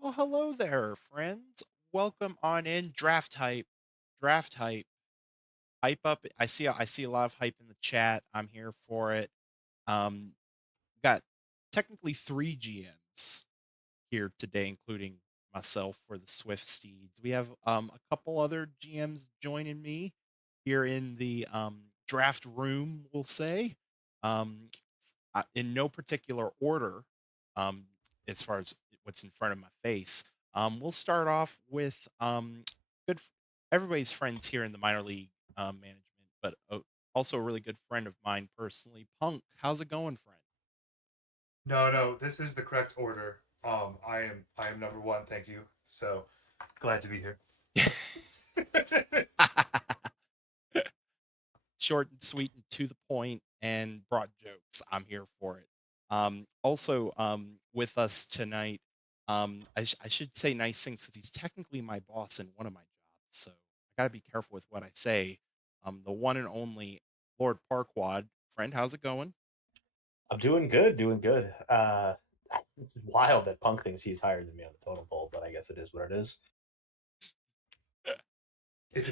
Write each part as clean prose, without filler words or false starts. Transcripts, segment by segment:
Well, hello there, friends. Welcome on in. Draft hype, draft hype, hype up. I see a lot of hype in the chat. I'm here for it. Um, got technically three GMs here today, including myself for the Swift Steeds. We have a couple other GMs joining me here in the draft room. We'll say. Um, in no particular order, um, as far as what's in front of my face. We'll start off with good everybody's friends here in the minor league management, but also a really good friend of mine personally. Punk, how's it going, friend? No, no, this is the correct order. I am number one. Thank you. So glad to be here. Short and sweet and to the point and broad jokes. I'm here for it. Also, with us tonight, I should say nice things because he's technically my boss in one of my jobs. So I got to be careful with what I say. The one and only Lord Parquad. Friend, how's it going? I'm doing good, doing good. It's wild that Punk thinks he's higher than me on the totem pole, but I guess it is what it is. It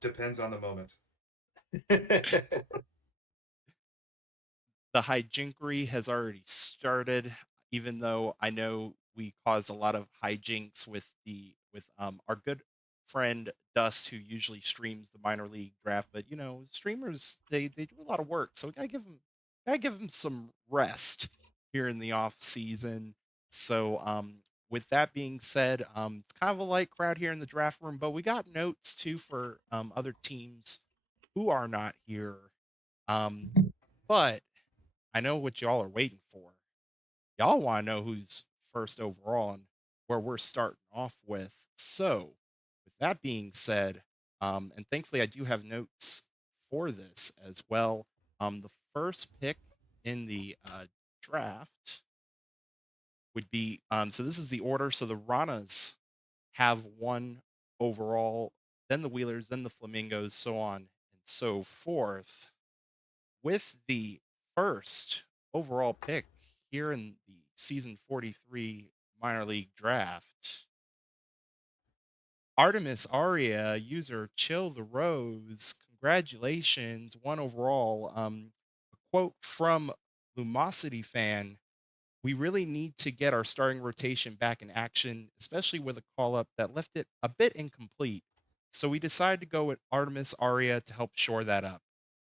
depends on the moment. The hijinkery has already started, even though I know we cause a lot of hijinks with our good friend Dust, who usually streams the minor league draft. But streamers they do a lot of work, so we gotta give them some rest here in the off season. So with that being said, it's kind of a light crowd here in the draft room, but we got notes too for other teams who are not here. Um, but I know what y'all are waiting for. Y'all want to know who's first overall and where we're starting off with. So, with that being said, and thankfully I do have notes for this as well. The first pick in the draft would be so this is the order. So the Ranas have one overall, then the Wheelers, then the Flamingos, so on and so forth. With the first overall pick here in the season 43 minor league draft, Artemis Aria, user Chill the Rose, congratulations, one overall. A quote from Lumosity fan: "We really need to get our starting rotation back in action, especially with a call up that left it a bit incomplete. So we decided to go with Artemis Aria to help shore that up.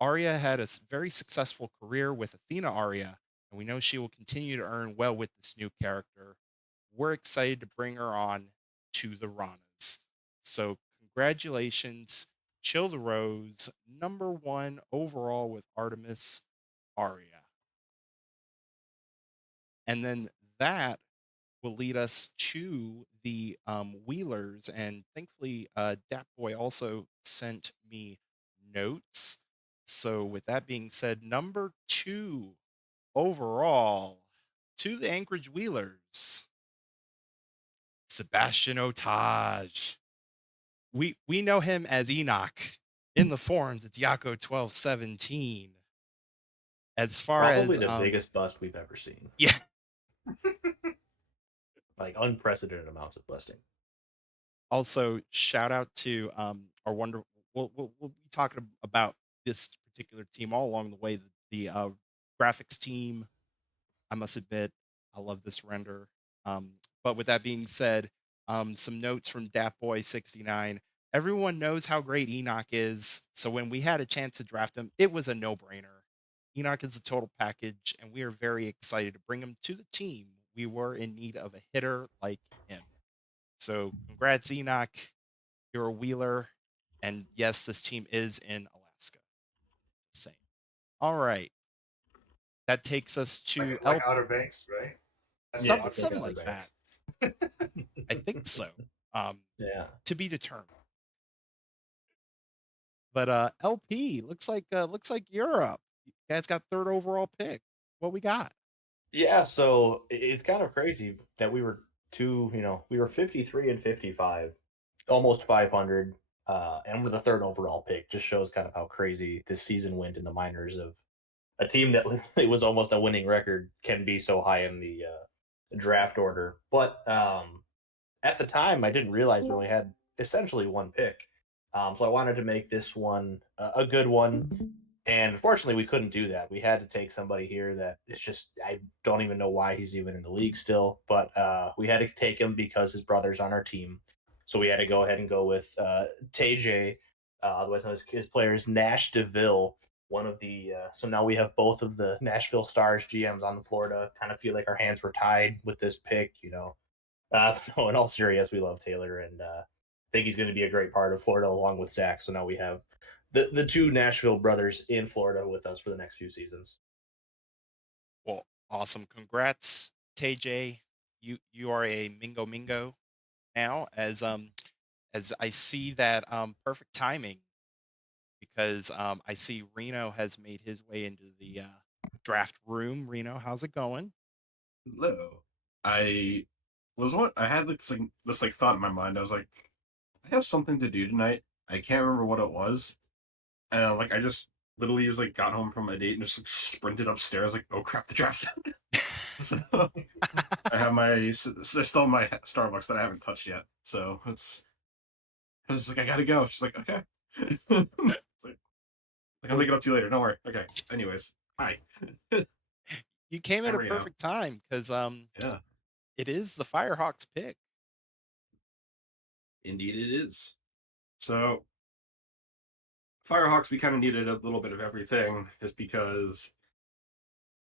Aria had a very successful career with Athena Aria, and we know she will continue to earn well with this new character. We're excited to bring her on to the Ranas. So congratulations, Chill the Rose, number one overall with Artemis Aria." And then that will lead us to the Wheelers. And thankfully, Dat Boy also sent me notes. So, with that being said, number two overall to the Anchorage Wheelers, Sebastian Otage. We know him as Enoch. In the forums, it's Yako 1217. As far Probably as the biggest bust we've ever seen. yeah, Like unprecedented amounts of busting. also shout out to our wonderful. We'll be talking about this particular team all along the way. The graphics team, I must admit, I love this render. But with that being said, some notes from DatBoy69. Everyone knows how great Enoch is, so when we had a chance to draft him, it was a no-brainer. Enoch is a total package, and we are very excited to bring him to the team. We were in need of a hitter like him. So congrats, Enoch. You're a Wheeler. And yes, this team is in Alaska. Same. All right. That takes us to Like Outer Banks, right? That's Yeah, Some it's Alaska. like something Outer like that. Banks. I think so. Um, Yeah. to be determined. But LP looks like you're up. You guys got third overall pick. What we got? Yeah, so it's kind of crazy that we were we were 53 and 55, almost 500, and we're the third overall pick. Just shows kind of how crazy this season went in the minors of a team that literally was almost a winning record can be so high in the draft order. But at the time, I didn't realize we only had essentially one pick. So I wanted to make this one a good one. And unfortunately, we couldn't do that. We had to take somebody here that it's just, I don't even know why he's even in the league still, but we had to take him because his brother's on our team. So we had to go ahead and go with TJ, otherwise known as his players, Nash DeVille. One of the so now we have both of the Nashville Stars GMs on the Florida. Kind of feel like our hands were tied with this pick, you know. No, in all seriousness, we love Taylor, and think he's going to be a great part of Florida along with Zach. So now we have the two Nashville brothers in Florida with us for the next few seasons. Well, awesome. Congrats, TJ. You are a Mingo Mingo now, as I see that perfect timing because I see Reno has made his way into the draft room. Reno, how's it going? Hello. I I had this thought in my mind. I was like, I have something to do tonight. I can't remember what it was. And I just literally just got home from a date and just sprinted upstairs like, oh crap, the draft's out. So I have I still have my Starbucks that I haven't touched yet. So I was like, I gotta go. She's like, okay. It's like I'll Well, make it up to you later. Don't worry. Okay. Anyways, hi. you came at I'm a Reno. perfect time because Yeah, it is the Firehawks pick. indeed it is. So Firehawks, we kind of needed a little bit of everything, just because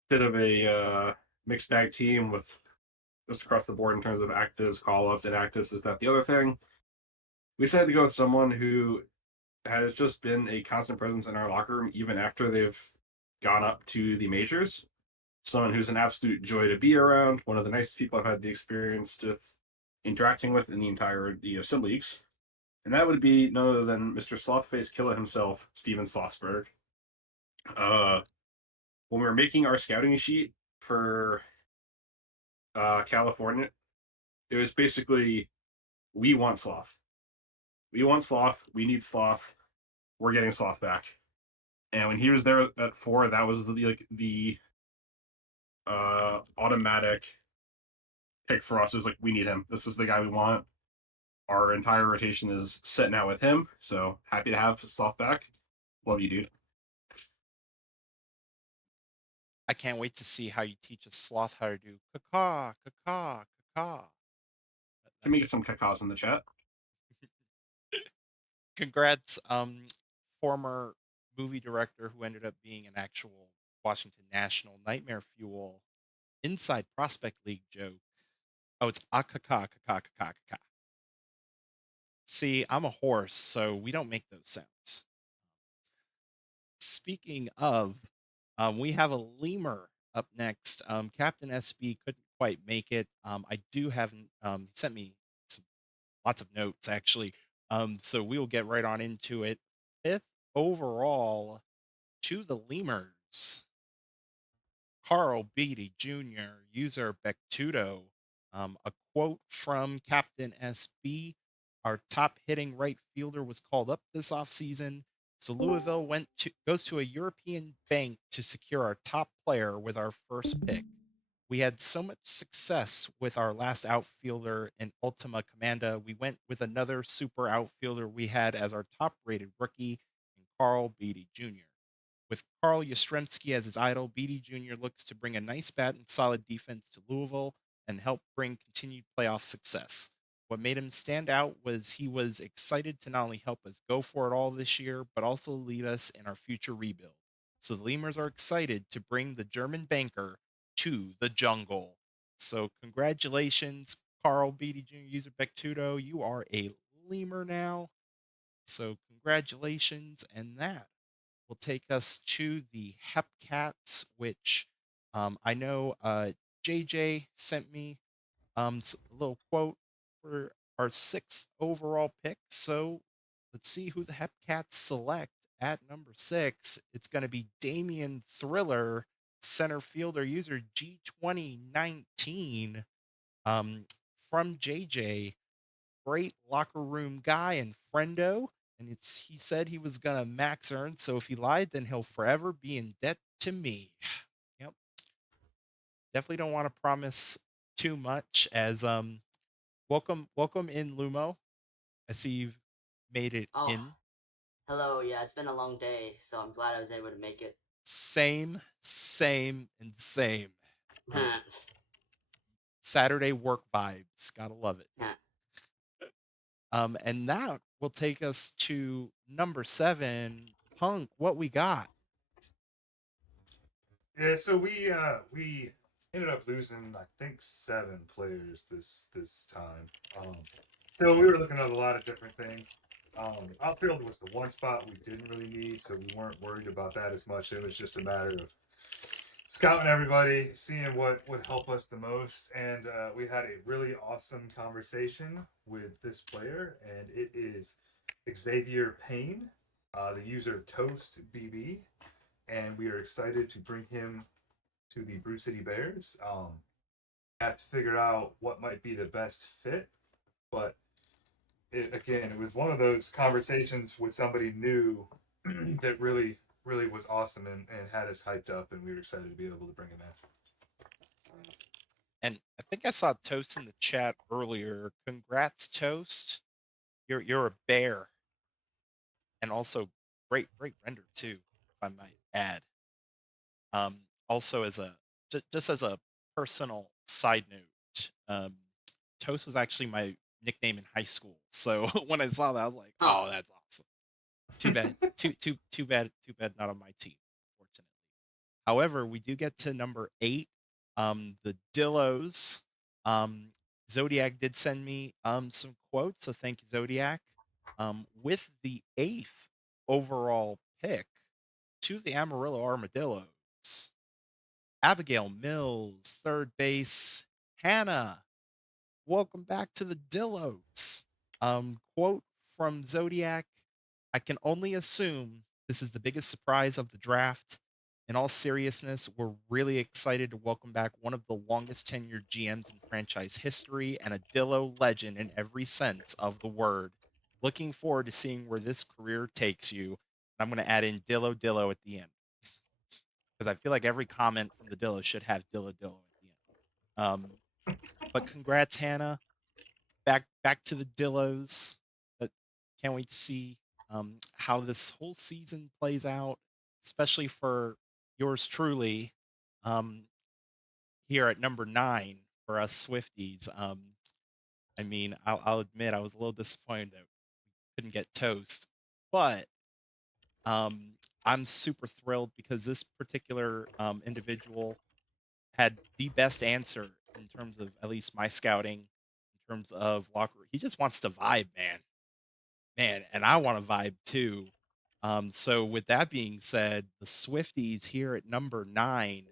bit of a mixed bag team with just across the board in terms of actives, call ups, inactives. Is that the other thing? We decided to go with someone who has just been a constant presence in our locker room, even after they've gone up to the majors. Someone who's an absolute joy to be around. One of the nicest people I've had the experience with interacting with in the entire sim leagues. And that would be none other than Mr. Slothface Killer himself, Steven Slothsberg. Uh, when we were making our scouting sheet for California, it was basically we want Sloth. We want Sloth. We need Sloth. We're getting Sloth back. And when he was there at 4, that was the automatic pick for us. It was like we need him. This is the guy we want. Our entire rotation is set now with him. So happy to have Sloth back. Love you, dude. I can't wait to see how you teach a sloth how to do caw caw caw. Can we get some cacos in the chat? Congrats, former movie director who ended up being an actual Washington National Nightmare Fuel inside Prospect League joke. Oh, it's akaka kaka kaka kaka. See, I'm a horse, so we don't make those sounds. Speaking of, we have a lemur up next. Captain SB couldn't quite make it. I do have he sent me some, lots of notes actually. So we will get right on into it. Fifth overall to the lemurs. Carl Beatty Jr., user Bectudo. A quote from Captain SB: our top hitting right fielder was called up this offseason. So Louisville goes to a European bank to secure our top player with our first pick. We had so much success with our last outfielder in Ultima Commanda. We went with another super outfielder we had as our top rated rookie, in Carl Beatty Jr. With Carl Yastrzemski as his idol, Beatty Jr. looks to bring a nice bat and solid defense to Louisville and help bring continued playoff success. What made him stand out was he was excited to not only help us go for it all this year, but also lead us in our future rebuild. So the Lemurs are excited to bring the German banker to the jungle. So congratulations, Carl Beatty Jr. user Bectudo. You are a Lemur now. So congratulations, and that will take us to the Hepcats, which I know JJ sent me a little quote for our sixth overall pick. So let's see who the Hepcats select at number 6. It's going to be Damian Thriller, center fielder user G2019 um, from JJ, great locker room guy and friendo. And he said he was gonna max earn. So if he lied, then he'll forever be in debt to me. Yep. Definitely don't want to promise too much as welcome in, Lumo. I see you've made it Oh, in. hello. Yeah, it's been a long day, so I'm glad I was able to make it. Same, and same. Saturday work vibes. Gotta love it. And that will take us to number 7. Punk, what we got? Yeah, so we ended up losing I think 7 players this time. So we were looking at a lot of different things. Outfield was the one spot we didn't really need, so we weren't worried about that as much. It was just a matter of scouting everybody, seeing what would help us the most, and we had a really awesome conversation with this player, and it is Xavier Payne, the user Toast BB, and we are excited to bring him to the Brew City Bears. Have to figure out what might be the best fit, but it was one of those conversations with somebody new that really was awesome and had us hyped up, and we were excited to be able to bring him in. And I think I saw Toast in the chat earlier. Congrats, Toast. You're a bear. And also great render too, if I might add. Also as a just as a personal side note, Toast was actually my nickname in high school. So when I saw that, I was like, Oh, "Oh, that's awesome." Too bad, too bad, not on my team, fortunately. However, we do get to number 8, the Dillos. Um, Zodiac did send me some quotes, so thank you, Zodiac. With the 8th overall pick to the Amarillo Armadillos, Abigail Mills, third base. Hannah, welcome back to the Dillos. Quote from Zodiac: I can only assume this is the biggest surprise of the draft. In all seriousness, we're really excited to welcome back one of the longest tenured GMs in franchise history and a Dillo legend in every sense of the word. Looking forward to seeing where this career takes you. I'm going to add in Dillo Dillo at the end because I feel like every comment from the Dillo should have Dillo Dillo at the end. But congrats, Hannah. Back to the Dillos. But can't wait to see how this whole season plays out, especially for yours truly um, here at number 9 for us Swifties. I mean, I'll admit I was a little disappointed that we couldn't get Toast, but um, I'm super thrilled because this particular individual had the best answer in terms of at least my scouting, in terms of locker. He just wants to vibe, man, and I want to vibe too. So with that being said, the Swifties here at number 9,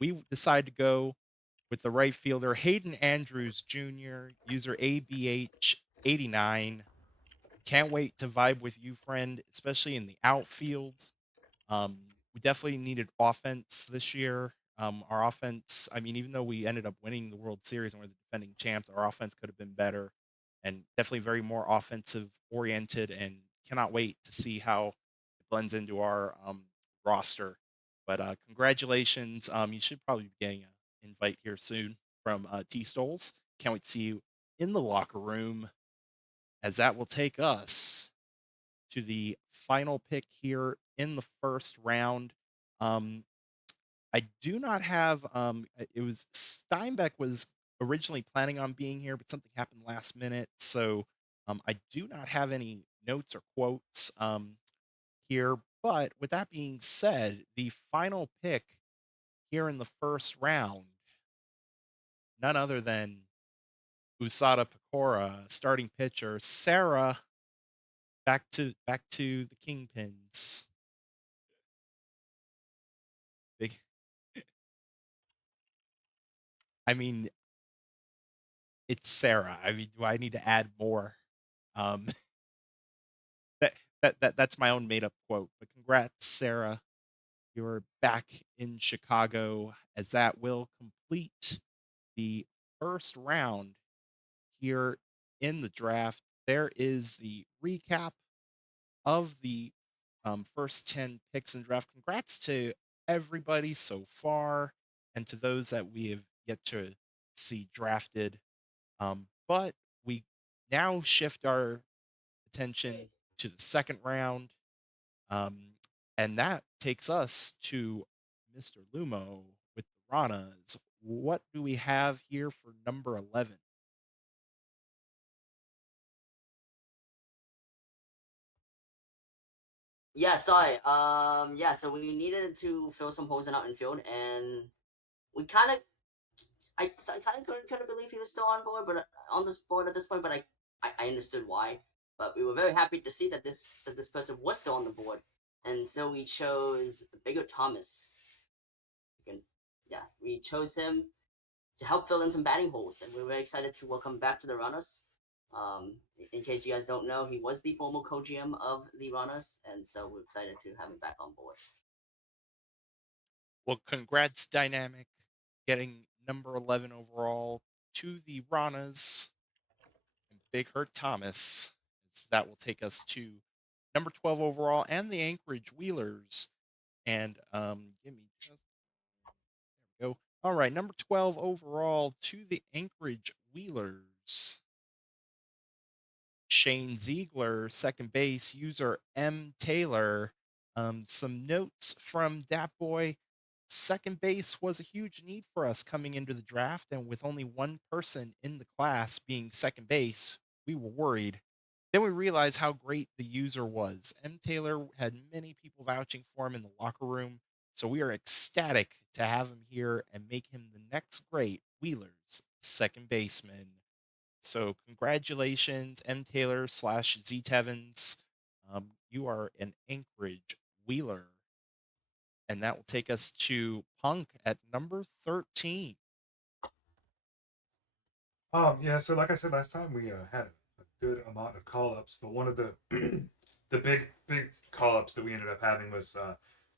we decided to go with the right fielder Hayden Andrews Jr., user ABH89. Can't wait to vibe with you, friend, especially in the outfield. We definitely needed offense this year. Our offense, I mean, even though we ended up winning the World Series and we're the defending champs, our offense could have been better and definitely very more offensive oriented. And cannot wait to see how it blends into our roster. But congratulations. You should probably be getting an invite here soon from T Stoles. Can't wait to see you in the locker room, as that will take us to the final pick here in the first round. Um, I do not have. It was Steinbeck was originally planning on being here, but something happened last minute, so I do not have any notes or quotes here. But with that being said, the final pick here in the first round, none other than Usada Pecora, starting pitcher. Sarah, back to the Kingpins. Big. I mean, it's Sarah. I mean, do I need to add more? Um, that that's my own made up quote. But congrats, Sarah. You're back in Chicago, as that will complete the first round here in the draft. There is the recap of the first 10 picks in the draft. Congrats to everybody so far and to those that we have yet to see drafted. but we now shift our attention to the second round. Um, and that takes us to Mr. Lumo with the Ranas. What do we have here for number 11? Yeah, sorry. Yeah, so we needed to fill some holes in our infield, and we kind of, I kind of couldn't believe he was still on board, but on this board at this point. But I understood why. But we were very happy to see that this person was still on the board, and so we chose Bigger Thomas. And yeah, we chose him to help fill in some batting holes, and we're very excited to welcome back to the Runners. In case you guys don't know, he was the former co-GM of the Runners, and so we're excited to have him back on board. Well, congrats, Dynamic, getting number 11 overall to the Ranas and Big Hurt Thomas. That will take us to number 12 overall and the Anchorage Wheelers. And give me just there we go. All right, number 12 overall to the Anchorage Wheelers. Shane Ziegler, second base, user M. Taylor. Some notes from Dat Boy. Second base was a huge need for us coming into the draft, and with only one person in the class being second base, we were worried. Then we realized how great the user was. M. Taylor had many people vouching for him in the locker room, so we are ecstatic to have him here and make him the next great Wheelers second baseman. So congratulations, M. Taylor slash Z Tevens. You are an Anchorage Wheeler. And that will take us to Punk at number 13. Yeah, so like I said last time, we had a good amount of call ups, but one of the the big call ups that we ended up having was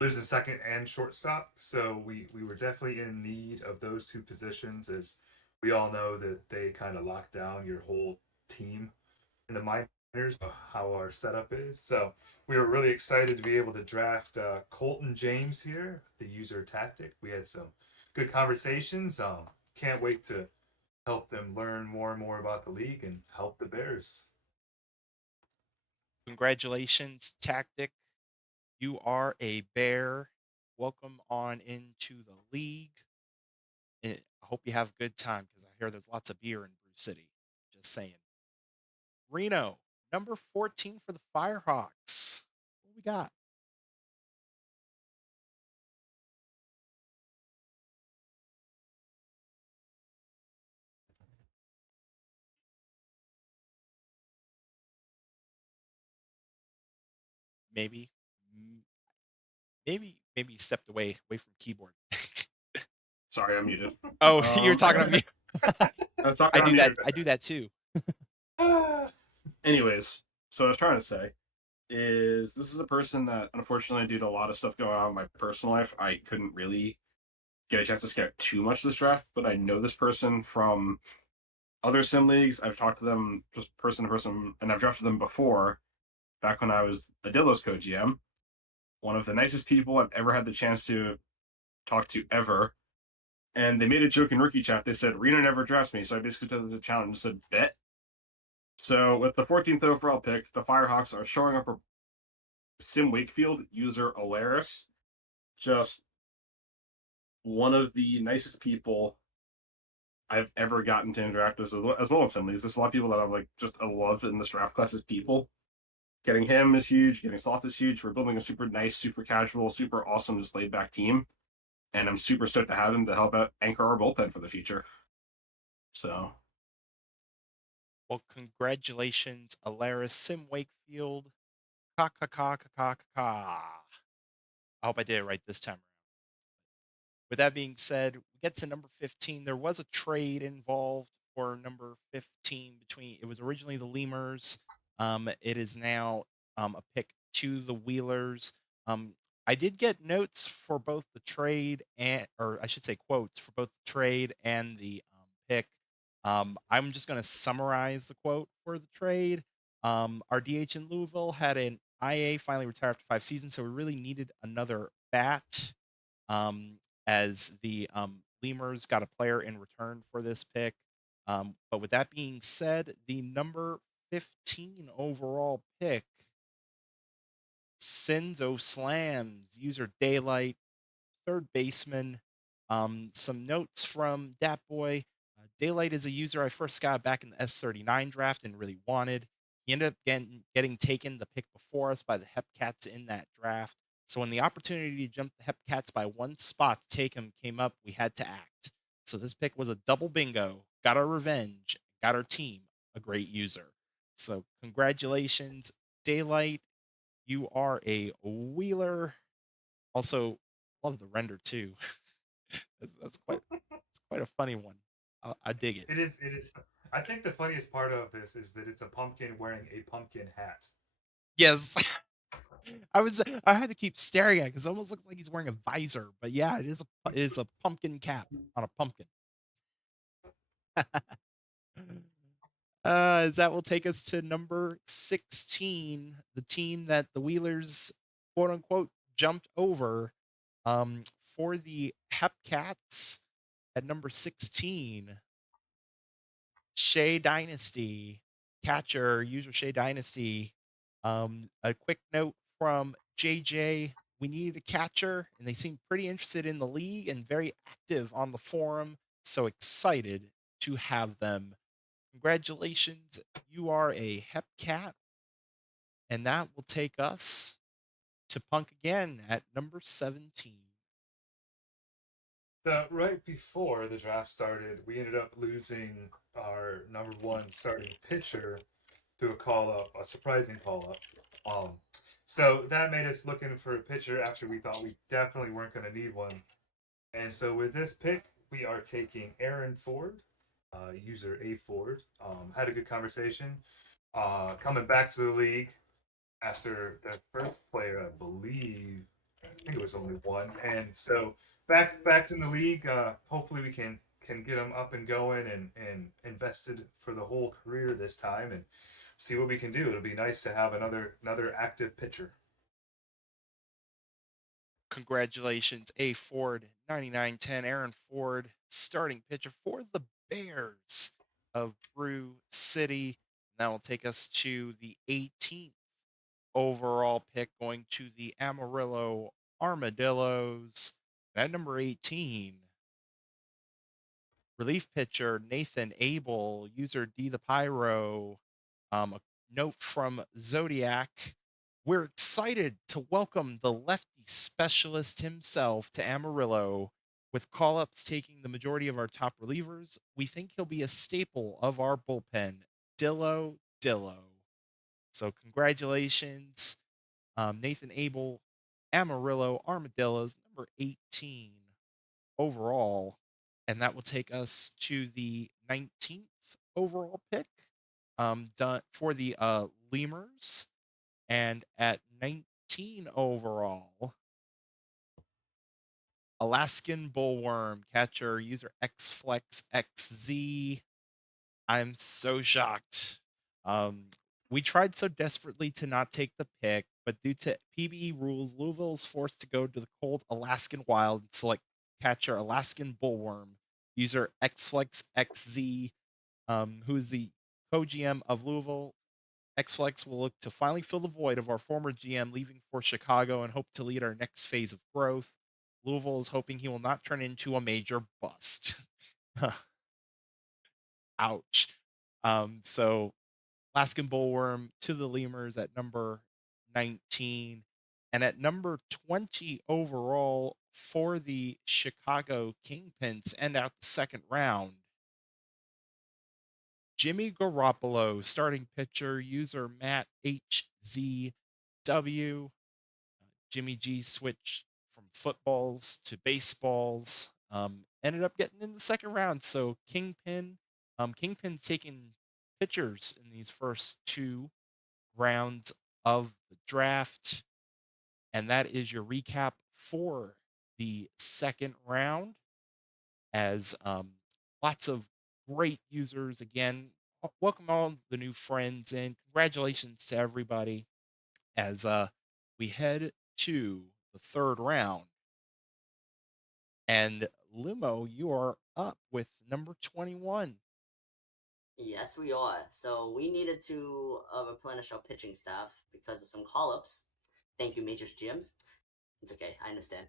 losing second and shortstop. So we were definitely in need of those two positions, as we all know that they kind of lock down your whole team in the minors, how our setup is. So we were really excited to be able to draft Colton James here, the user tactic. We had some good conversations. Can't wait to help them learn more and more about the league and help the Bears. Congratulations, Tactic. You are a bear. Welcome on into the league. I hope you have a good time because I hear there's lots of beer in Brew City. Just saying. Reno, number 14 for the Firehawks. What we got? Maybe, maybe you stepped away from keyboard. Sorry, I'm muted. Oh, you're talking on me. I was talking on muted. I do that too. Anyways, so what I was trying to say is this is a person that unfortunately, due to a lot of stuff going on in my personal life, I couldn't really get a chance to scout too much this draft, but I know this person from other sim leagues. I've talked to them just person to person, and I've drafted them before, back when I was a Dillos co-GM. One of the nicest people I've ever had the chance to talk to ever. And they made a joke in rookie chat. They said, Reno never drafts me. So I basically took the challenge and said, bet. So with the 14th overall pick, the Firehawks are showing up a Sim Wakefield user Alaris. Just one of the nicest people I've ever gotten to interact with, as well as Sim Leagues. There's a lot of people that I've like just loved in this draft class as people. Getting him is huge. Getting Sloth is huge. We're building a super nice, super casual, super awesome, just laid back team. And I'm super stoked to have him to help out anchor our bullpen for the future. So, Well, congratulations, Alaris Sim Wakefield. Ka ka ka ka ka ka. I hope I did it right this time around. With that being said, we get to number 15. There was a trade involved for number 15 between it was originally the Lemurs. It is now a pick to the Wheelers. I did get notes for both the trade and, or I should say, quotes for both the trade and the pick. I'm just going to summarize the quote for the trade. Our DH in Louisville had an IA finally retire after 5 seasons, so we really needed another bat. Um, as the Lemurs got a player in return for this pick. But with that being said, the number 15 overall pick, Sinzo Slams, user Daylight, third baseman. Some notes from Dat Boy. Daylight is a user I first got back in the S39 draft and really wanted. He ended up getting taken the pick before us by the Hepcats in that draft. So when the opportunity to jump the Hepcats by one spot to take him came up, we had to act. So this pick was a double bingo. Got our revenge. Got our team a great user. So congratulations, Daylight. You are a wheeler. Also, love the render too. That's quite a funny one. I dig it. It is. It is. I think the funniest part of this is that it's a pumpkin wearing a pumpkin hat. Yes. I had to keep staring at it because it almost looks like he's wearing a visor. But yeah, it is a pumpkin cap on a pumpkin. As that will take us to number 16, the team that the Wheelers quote unquote jumped over. For the Hepcats at number 16, Shea Dynasty, catcher, user Shea Dynasty. A quick note from JJ. We needed a catcher, and they seemed pretty interested in the league and very active on the forum. So excited to have them. Congratulations. You are a Hepcat, and that will take us to Punk again at number 17. So right before the draft started, we ended up losing our number one starting pitcher to a call up, a surprising call up. So that made us looking for a pitcher after we thought we definitely weren't going to need one. And so with this pick, we are taking Aaron Ford, user A Ford. Had a good conversation. Coming back to the league after the first player, I believe. I think it was only one. And so back in the league. Hopefully we can get him up and going and invested for the whole career this time and see what we can do. It'll be nice to have another active pitcher. Congratulations, A Ford, 9910. Aaron Ford, starting pitcher for the Bears of Brew City. That will take us to the 18th overall pick, going to the Amarillo Armadillos. At number 18, relief pitcher Nathan Abel, user D the Pyro. A note from Zodiac. We're excited to welcome the lefty specialist himself to Amarillo. With call ups taking the majority of our top relievers, we think he'll be a staple of our bullpen. Dillo Dillo. So, congratulations, Nathan Abel, Amarillo Armadillos, number 18 overall. And that will take us to the 19th overall pick, done for the Lemurs. And at 19 overall, Alaskan Bullworm, catcher, user XFlexXZ. I'm so shocked. Um, we tried so desperately to not take the pick, but due to PBE rules, Louisville is forced to go to the cold Alaskan wild and select catcher Alaskan Bullworm, user XFlexXZ, who is the co-GM of Louisville. XFlex will look to finally fill the void of our former GM leaving for Chicago and hope to lead our next phase of growth. Louisville is hoping he will not turn into a major bust. Ouch. So Alaskan Bullworm to the Lemurs at number 19. And at number 20 overall for the Chicago Kingpins, end out the second round, Jimmy Garoppolo, starting pitcher, user Matt HZW. Jimmy G switched from footballs to baseballs. Ended up getting in the second round. So Kingpin's taking pitchers in these first two rounds of the draft. And that is your recap for the second round. As lots of great users again. Welcome all the new friends and congratulations to everybody as we head to the third round. And Lumo, you are up with number 21. Yes, we are. So we needed to replenish our pitching staff because of some call-ups. Thank you, Majors GMs. It's okay, I understand.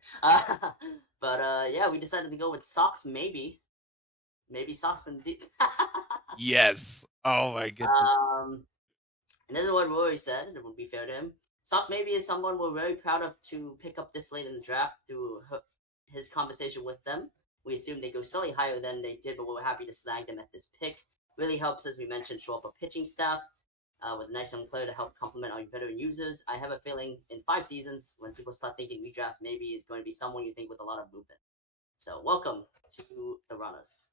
But yeah, we decided to go with Sox. Maybe Sox indeed. Yes. Oh my goodness. And this is what Rory said. It would be fair to him. Sox maybe is someone we're very proud of to pick up this late in the draft through his conversation with them. We assumed they go slightly higher than they did, but we're happy to snag them at this pick. Really helps, as we mentioned, show up a pitching staff with a nice young player to help complement our veteran users. I have a feeling in 5 seasons, when people start thinking redraft maybe is going to be someone you think with a lot of movement. So welcome to the runners.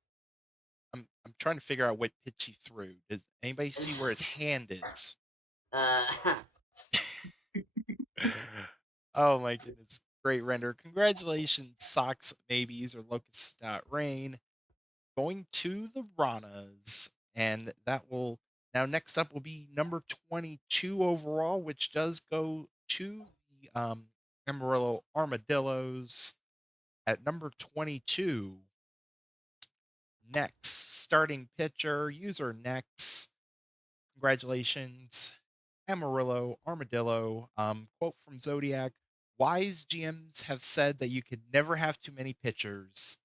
I'm trying to figure out what pitch he threw. Does anybody see where his hand is? uh, Oh my goodness. Great render. Congratulations, Sox Maybes or Locust Rain. Going to the Ranas. And that will now next up will be number 22 overall, which does go to the Amarillo Armadillos at number 22. Next, starting pitcher, user next. Congratulations, Amarillo Armadillo. Quote from Zodiac: "Wise GMs have said that you could never have too many pitchers,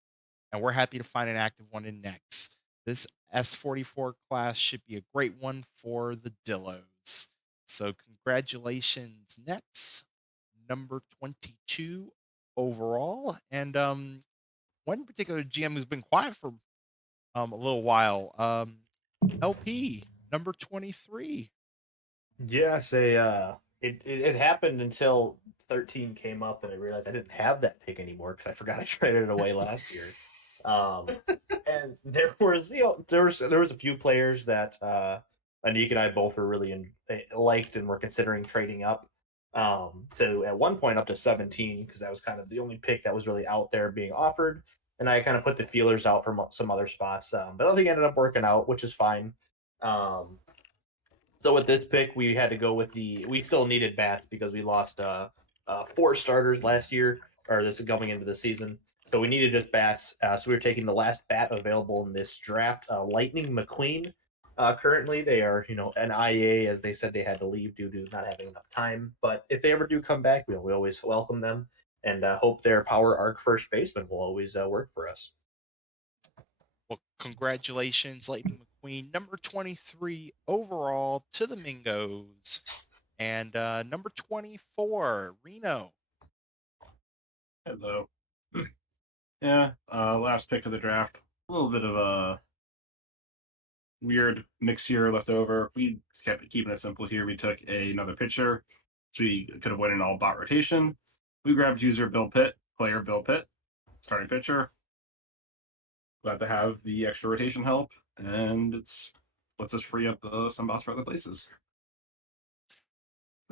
and we're happy to find an active one in next. This S44 class should be a great one for the Dillos. So congratulations, next number 22 overall, and one particular GM who's been quiet for a little while. LP number 23. Yeah, say it happened until 13 came up and I realized I didn't have that pick anymore because I forgot I traded it away last year. And there was there was a few players that Anik and I both were really liked and were considering trading up to at one point up to 17 because that was kind of the only pick that was really out there being offered. And I kind of put the feelers out from some other spots, but I don't think it ended up working out, which is fine. Um, so with this pick, we had to go with we still needed bats because we lost 4 starters last year, or this is going into the season. So we needed just bats. So we were taking the last bat available in this draft, Lightning McQueen. Currently, they are an IA as they said they had to leave due to not having enough time. But if they ever do come back, we always welcome them and hope their power arc first baseman will always work for us. Well, congratulations, Lightning McQueen, number 23 overall to the Mingos. And number 24, Reno. Hello. Yeah, last pick of the draft. A little bit of a weird mix here left over. We kept keeping it simple here. We took another pitcher, so we could have went in all bot rotation. We grabbed user Bill Pitt, player Bill Pitt, starting pitcher. Glad to have the extra rotation help, and it's lets us free up some bots for other places.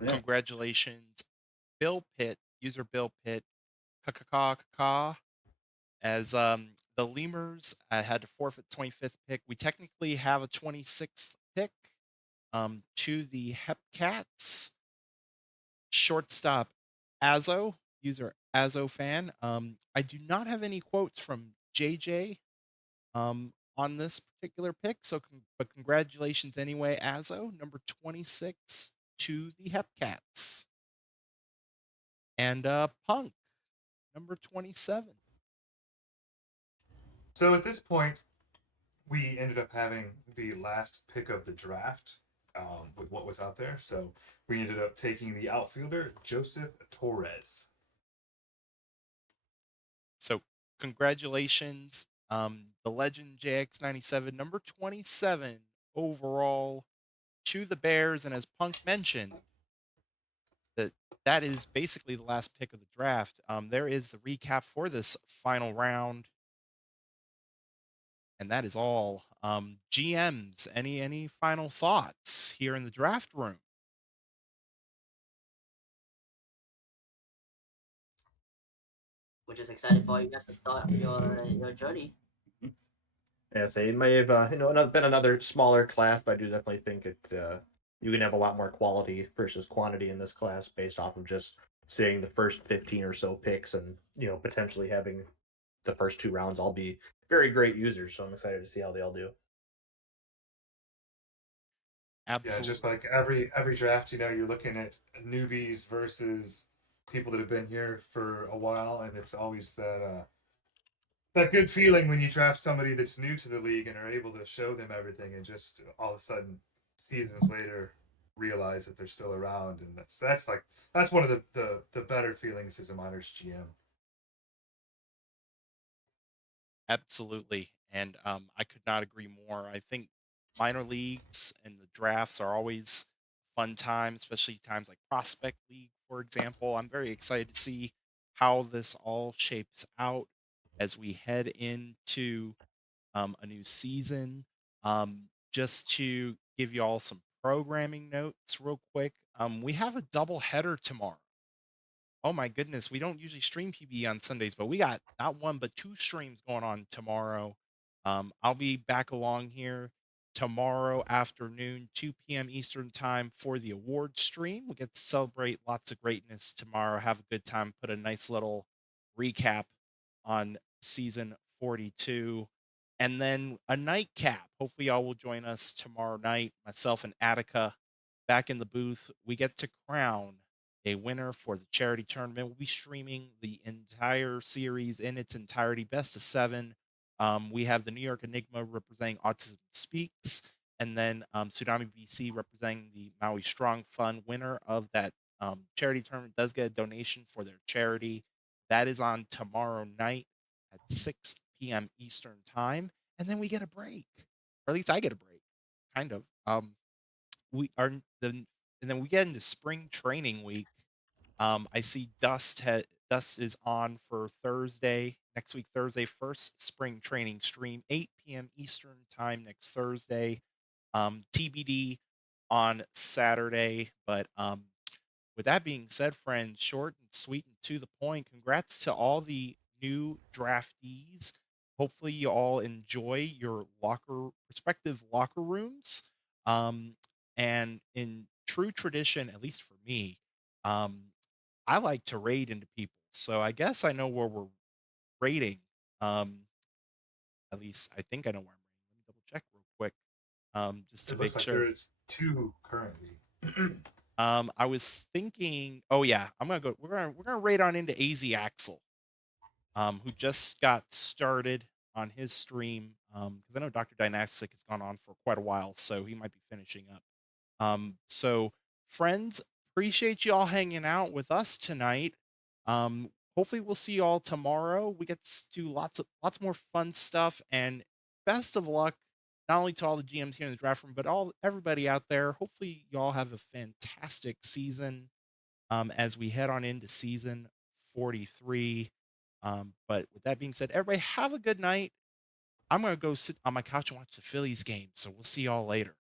Yeah. Congratulations, Bill Pitt, user Bill Pitt, ka as the Lemurs had to forfeit 25th pick. We technically have a 26th pick to the Hepcats. Shortstop Azo, user Azo fan. I do not have any quotes from JJ on this particular pick, so but congratulations anyway, Azo, number 26 to the Hepcats. And Punk, number 27. So at this point, we ended up having the last pick of the draft with what was out there. So we ended up taking the outfielder, Joseph Torres. So congratulations, the legend JX97, number 27 overall to the Bears. And as Punk mentioned, that is basically the last pick of the draft. There is the recap for this final round, and that is all. GMs, any final thoughts here in the draft room? Which is excited for you guys to start your journey. Yeah, so it may have been another smaller class, but I do definitely think you can have a lot more quality versus quantity in this class based off of just seeing the first 15 or so picks and potentially having the first 2 rounds all be very great users. So I'm excited to see how they all do. Yeah, just Absolutely. like every draft, you're looking at newbies versus people that have been here for a while, and it's always that good feeling when you draft somebody that's new to the league and are able to show them everything, and just all of a sudden, seasons later, realize that they're still around, and that's one of the better feelings as a minors GM. Absolutely. And I could not agree more. I think minor leagues and the drafts are always fun time, especially times like Prospect League, for example. I'm very excited to see how this all shapes out as we head into a new season. Just to give you all some programming notes real quick, we have a double header tomorrow. Oh my goodness, we don't usually stream PB on Sundays, but we got not one but two streams going on tomorrow. I'll be back along here tomorrow afternoon, 2 p.m. Eastern time for the award stream. We get to celebrate lots of greatness tomorrow. Have a good time. Put a nice little recap on season 42, and then a nightcap. Hopefully, y'all will join us tomorrow night. Myself and Attica back in the booth. We get to crown a winner for the charity tournament. We'll be streaming the entire series in its entirety, best of seven. We have the New York Enigma representing Autism Speaks, and then Tsunami BC representing the Maui Strong Fund. Winner of that charity tournament does get a donation for their charity. That is on tomorrow night at 6 p.m. Eastern time, and then we get a break, or at least I get a break, kind of. We are the and then we get into spring training week. I see Dust is on for Thursday next week. Thursday, first spring training stream, 8 p.m. Eastern time next Thursday. TBD on Saturday. But with that being said, friends, short and sweet and to the point. Congrats to all the new draftees. Hopefully, you all enjoy your respective locker rooms. Um, and in true tradition, at least for me, um, I like to raid into people. So I guess I know where we're rating. Um, at least I think I know where I'm rating. Let me double check real quick, just to It looks make like sure. there is two currently. I was thinking, oh yeah, we're gonna raid on into AZ Axel, who just got started on his stream. Because I know Dr. Dynastic has gone on for quite a while, so he might be finishing up. So friends, appreciate you all hanging out with us tonight. Hopefully we'll see you all tomorrow. We get to do lots more fun stuff, and best of luck not only to all the GMs here in the draft room, but all everybody out there. Hopefully you all have a fantastic season as we head on into season 43. But with that being said, everybody have a good night. I'm gonna go sit on my couch and watch the Phillies game. So we'll see y'all later.